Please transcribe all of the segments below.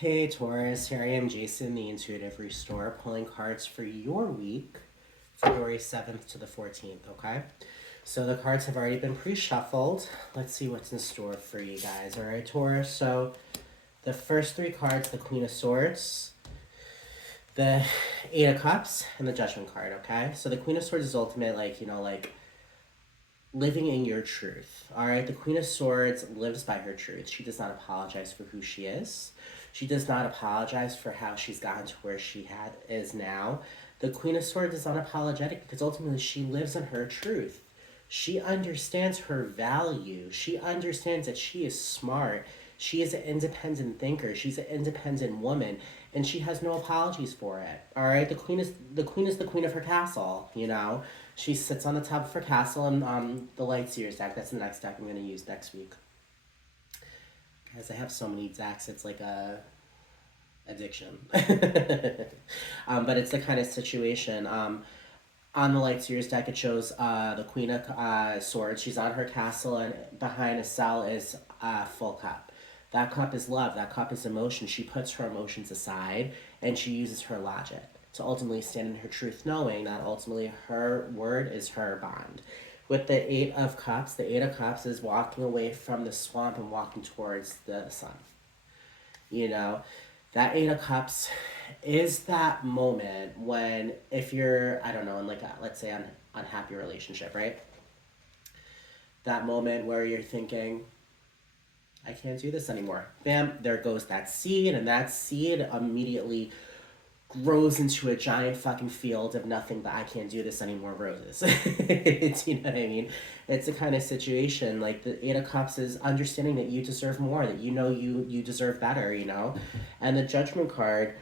Hey Taurus, here I am, Jason, the Intuitive Restorer, pulling cards for your week, February 7th to the 14th, okay? So the cards have already been pre-shuffled. Let's see what's in store for you guys, all right, Taurus? So the first three cards, the Queen of Swords, the Eight of Cups, and the Judgment card, okay? So the Queen of Swords is ultimate, living in your truth. All right, the Queen of Swords lives by her truth. She does not apologize for who she is. She does not apologize for how she's gotten to where is now. The Queen of Swords is unapologetic because ultimately she lives in her truth. She understands her value. She understands that she is smart. She is an independent thinker. She's an independent woman, and she has no apologies for it. All right, the queen of her castle. You know, she sits on the top of her castle, and the Light Seers deck. That's the next deck I'm going to use next week. Guys, I have so many decks. It's like a addiction. But it's the kind of situation. On the Light Series deck, it shows the Queen of Swords. She's on her castle, and behind a cell is a full cup. That cup is love. That cup is emotion. She puts her emotions aside, and she uses her logic to ultimately stand in her truth, knowing that ultimately her word is her bond. With the the Eight of Cups is walking away from the swamp and walking towards the sun. You know, that Eight of Cups is that moment when, if you're, I don't know, in like a, let's say, an unhappy relationship, right? That moment where you're thinking, I can't do this anymore. Bam, there goes that seed, and that seed immediately grows into a giant fucking field of nothing but I can't do this anymore roses. You know what I mean? It's a kind of situation like the Eight of Cups is understanding that you deserve more, that you know you deserve better, you know? And the Judgment card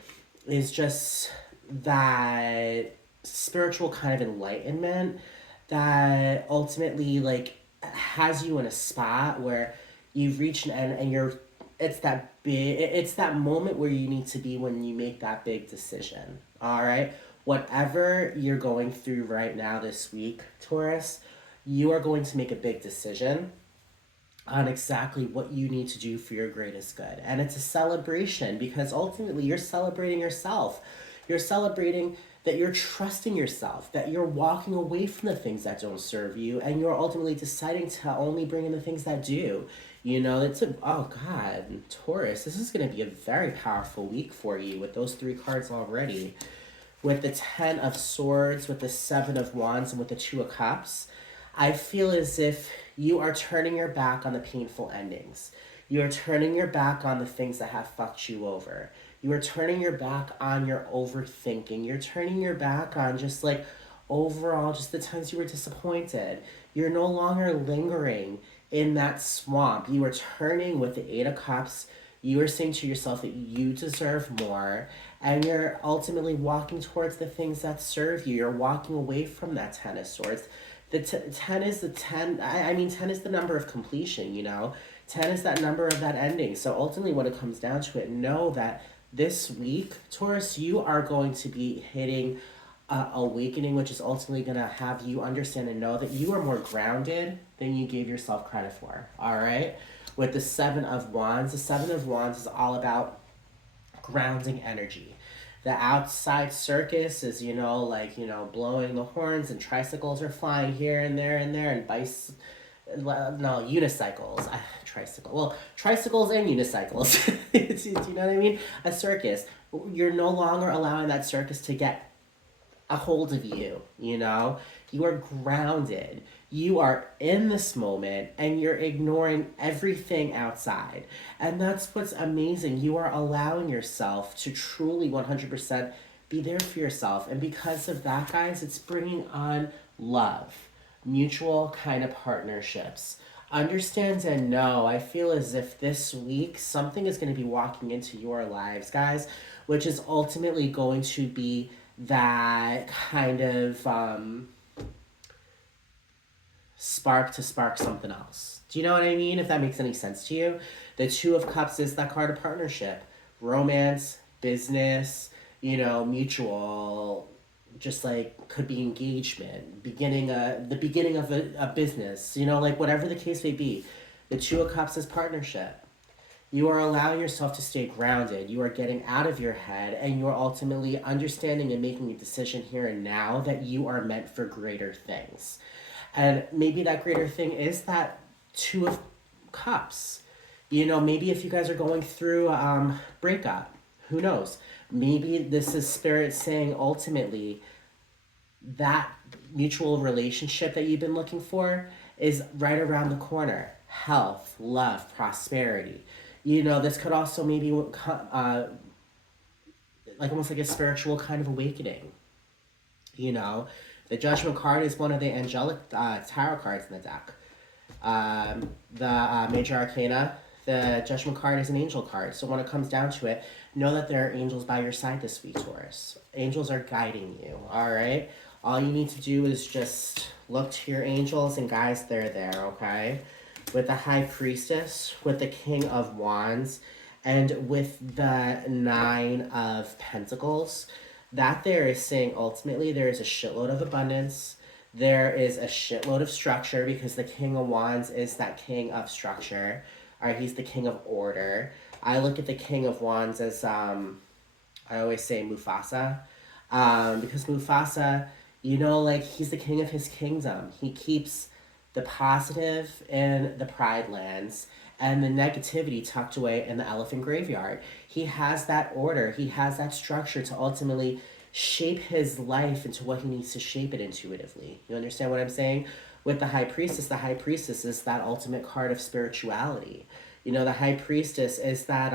is just that spiritual kind of enlightenment that ultimately like has you in a spot where you've reached an end and it's that moment where you need to be when you make that big decision. All right, whatever you're going through right now this week, Taurus, you are going to make a big decision on exactly what you need to do for your greatest good. And it's a celebration because ultimately you're celebrating yourself. You're celebrating that you're trusting yourself, that you're walking away from the things that don't serve you, and you're ultimately deciding to only bring in the things that do. You know, oh God, Taurus, this is going to be a very powerful week for you with those three cards already. With the Ten of Swords, with the Seven of Wands, and with the Two of Cups, I feel as if you are turning your back on the painful endings. You are turning your back on the things that have fucked you over. You are turning your back on your overthinking. You're turning your back on just like overall, just the times you were disappointed. You're no longer lingering in that swamp. You are turning with the Eight of Cups. You are saying to yourself that you deserve more, and you're ultimately walking towards the things that serve you. You're walking away from that Ten of Swords. The 10 is the 10, I mean, 10 is the number of completion, you know? 10 is that number of that ending. So ultimately, when it comes down to it, know that this week, Taurus, you are going to be hitting awakening, which is ultimately going to have you understand and know that you are more grounded than you gave yourself credit for. All right? With the Seven of Wands, the Seven of Wands is all about grounding energy. The outside circus is, blowing the horns and tricycles are flying here and there and unicycles. Tricycles and unicycles. You know what I mean? A circus. You're no longer allowing that circus to get a hold of you, you know? You are grounded. You are in this moment and you're ignoring everything outside. And that's what's amazing. You are allowing yourself to truly 100% be there for yourself. And because of that, guys, it's bringing on love, mutual kind of partnerships. Understand and know, I feel as if this week something is going to be walking into your lives, guys, which is ultimately going to be that kind of spark to spark something else. Do you know what I mean? If that makes any sense to you. The Two of Cups is that card of partnership, romance, business, mutual, just like could be engagement, the beginning of a business, like whatever the case may be. The Two of Cups is partnership. You are allowing yourself to stay grounded. You are getting out of your head, and you are ultimately understanding and making a decision here and now that you are meant for greater things. And maybe that greater thing is that Two of Cups. You know, maybe if you guys are going through breakup, who knows? Maybe this is Spirit saying ultimately that mutual relationship that you've been looking for is right around the corner. Health, love, prosperity. You know, this could also maybe like almost like a spiritual kind of awakening. You know, the Judgment card is one of the angelic tarot cards in the deck. The Major Arcana, the Judgment card is an angel card. So when it comes down to it, know that there are angels by your side this week, Taurus. Angels are guiding you, all right? All you need to do is just look to your angels and guys, they're there, okay? With the High Priestess, with the King of Wands, and with the Nine of Pentacles, that there is saying ultimately there is a shitload of abundance. There is a shitload of structure because the King of Wands is that king of structure. All right, he's the king of order. I look at the King of Wands as I always say Mufasa, because Mufasa, you know, like he's the king of his kingdom. He keeps the positive in the Pride Lands and the negativity tucked away in the Elephant Graveyard. He has that order. He has that structure to ultimately shape his life into what he needs to shape it intuitively. You understand what I'm saying? With the High Priestess is that ultimate card of spirituality. You know, the High Priestess is that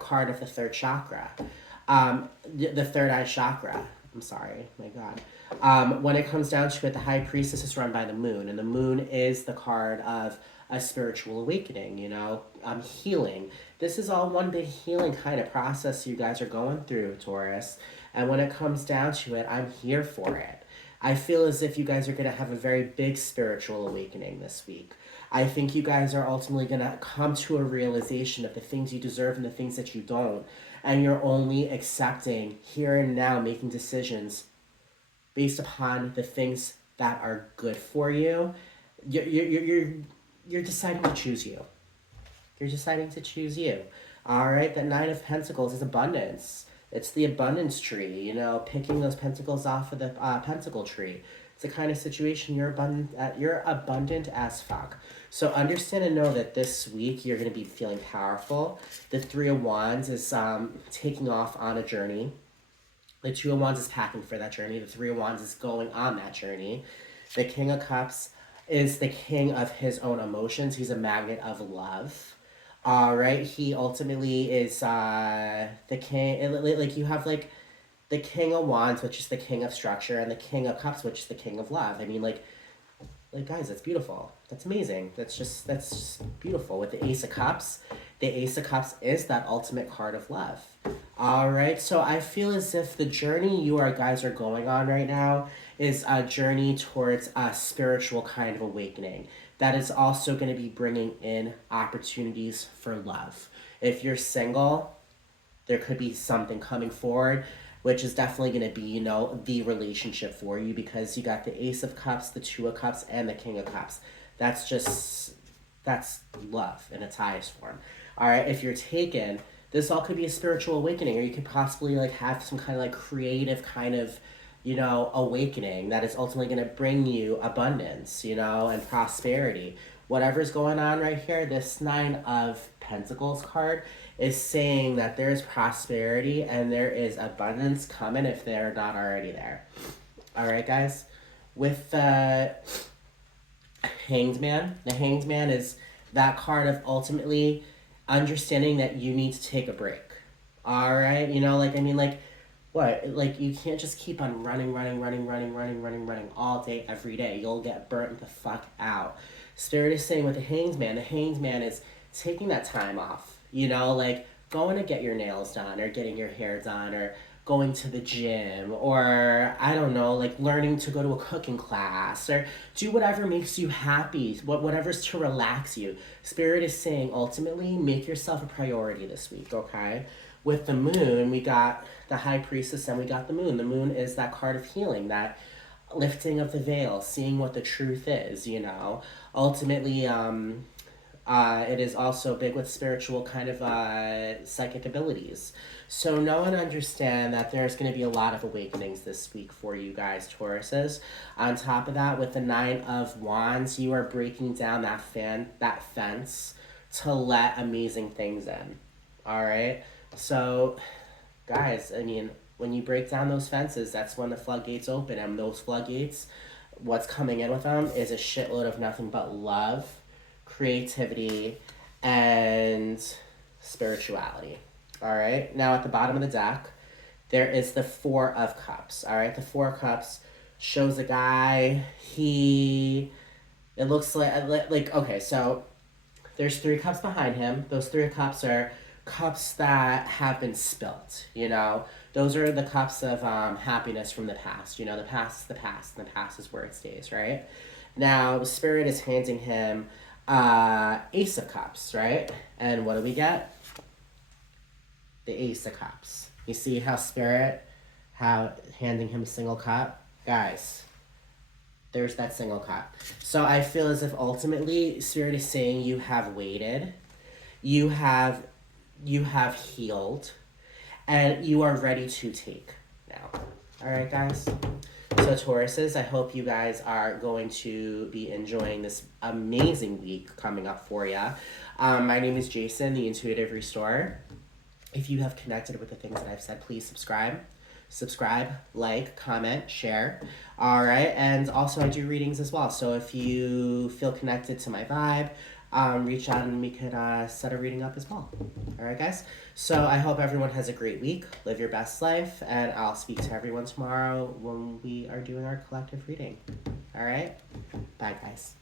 card of the third chakra, the third eye chakra. I'm sorry, my God. When it comes down to it, the High Priestess is run by the moon, and the moon is the card of a spiritual awakening, you know, healing. This is all one big healing kind of process you guys are going through, Taurus. And when it comes down to it, I'm here for it. I feel as if you guys are going to have a very big spiritual awakening this week. I think you guys are ultimately going to come to a realization of the things you deserve and the things that you don't. And you're only accepting here and now, making decisions based upon the things that are good for you. You're deciding to choose you. You're deciding to choose you. All right, that Nine of Pentacles is abundance. It's the abundance tree, you know, picking those pentacles off of the pentacle tree. It's the kind of situation you're abundant as fuck. So understand and know that this week you're going to be feeling powerful. The Three of Wands is taking off on a journey. The Two of Wands is packing for that journey. The Three of Wands is going on that journey. The King of Cups is the king of his own emotions. He's a magnet of love. All right, he ultimately is the king. Like you have like the King of Wands, which is the king of structure, and the King of Cups, which is the king of love. I mean, like guys, that's beautiful. That's amazing. That's just beautiful. With the Ace of Cups, the Ace of Cups is that ultimate card of love. All right, so I feel as if the journey you guys are going on right now is a journey towards a spiritual kind of awakening that is also going to be bringing in opportunities for love. If you're single, there could be something coming forward, which is definitely going to be, you know, the relationship for you because you got the Ace of Cups, the Two of Cups, and the King of Cups. That's love in its highest form. All right, if you're taken, this all could be a spiritual awakening, or you could possibly like have some kind of like creative kind of, you know, awakening that is ultimately going to bring you abundance, you know, and prosperity. Whatever's going on right here, this Nine of Pentacles card is saying that there's prosperity and there is abundance coming if they're not already there. All right, guys. With the Hanged Man, the Hanged Man is that card of ultimately understanding that you need to take a break. All right, you know, like I mean, like what? Like you can't just keep on running all day, every day. You'll get burnt the fuck out. Spirit is saying with the Hanged Man is taking that time off. You know, like going to get your nails done or getting your hair done or going to the gym or I don't know, like learning to go to a cooking class or do whatever makes you happy, whatever's to relax you. Spirit is saying ultimately make yourself a priority this week, okay? With the moon, we got the High Priestess and we got the moon. The moon is that card of healing, that lifting of the veil, seeing what the truth is, you know. Ultimately, It is also big with spiritual kind of psychic abilities. So know and understand that there's going to be a lot of awakenings this week for you guys, Tauruses. On top of that, with the Nine of Wands, you are breaking down that fence to let amazing things in. All right. So, guys, I mean, when you break down those fences, that's when the floodgates open, and those floodgates, what's coming in with them is a shitload of nothing but love, creativity, and spirituality. All right. Now at the bottom of the deck, there is the Four of Cups. All right. The Four of Cups shows a guy. It looks like okay. So there's three cups behind him. Those three cups are cups that have been spilt. Those are the cups of happiness from the past. The past is the past, and the past is where it stays, right? Now, the Spirit is handing him Ace of Cups, right? And what do we get? The Ace of Cups. You see how handing him a single cup? Guys, there's that single cup. So I feel as if ultimately Spirit is saying you have waited, you have healed, and you are ready to take now. All right, guys? So Tauruses, I hope you guys are going to be enjoying this amazing week coming up for you. My name is Jason, the Intuitive Restorer. If you have connected with the things that I've said, please subscribe, like, comment, share. All right, and also I do readings as well. So if you feel connected to my vibe, reach out and we could set a reading up as well. All right, guys? So I hope everyone has a great week. Live your best life, and I'll speak to everyone tomorrow when we are doing our collective reading. All right? Bye, guys.